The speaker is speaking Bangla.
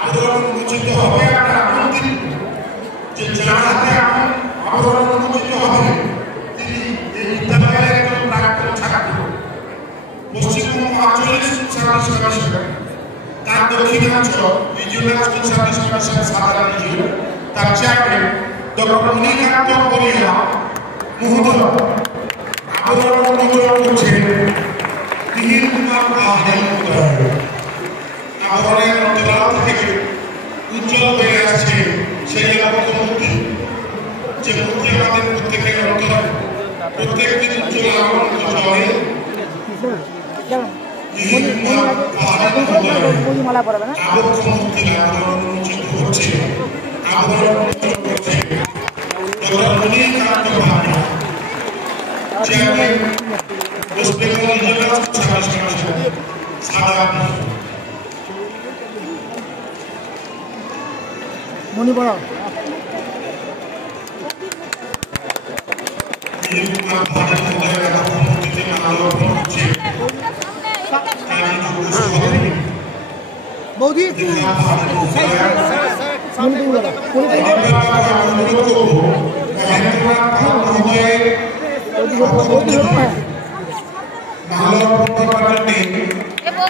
আবরণ উন্মোচিত হবে। আমরা আনন্দিত যে যার হাতে এখন আবরণ উন্মোচিত হবে তিনি এই বিদ্যালয়ের একজন প্রাক্তন ছাত্র, পশ্চিমবঙ্গ আঞ্চলিক স্কুল সার্ভিস কমিশন, তার দক্ষিণাঞ্চল রিজিওনাল স্কুল সার্ভিস কমিশন সাতারা রিজিয়ন, তার চেয়ারম্যান ডক্টর মণিকান্ত বড়িয়া মহোদয় আবরণ উন্মোচন করছেন। তিন আবরণের অন্তরাল থেকে উজ্জ্বল হয়ে আসছে সেই লক্ষ্যমূর্তি, যে মূর্তি আমাদের প্রত্যেকের অন্তর প্রত্যেক দিন উজ্জ্বল আবরণ চলে। মনি বড় বৌদি এবং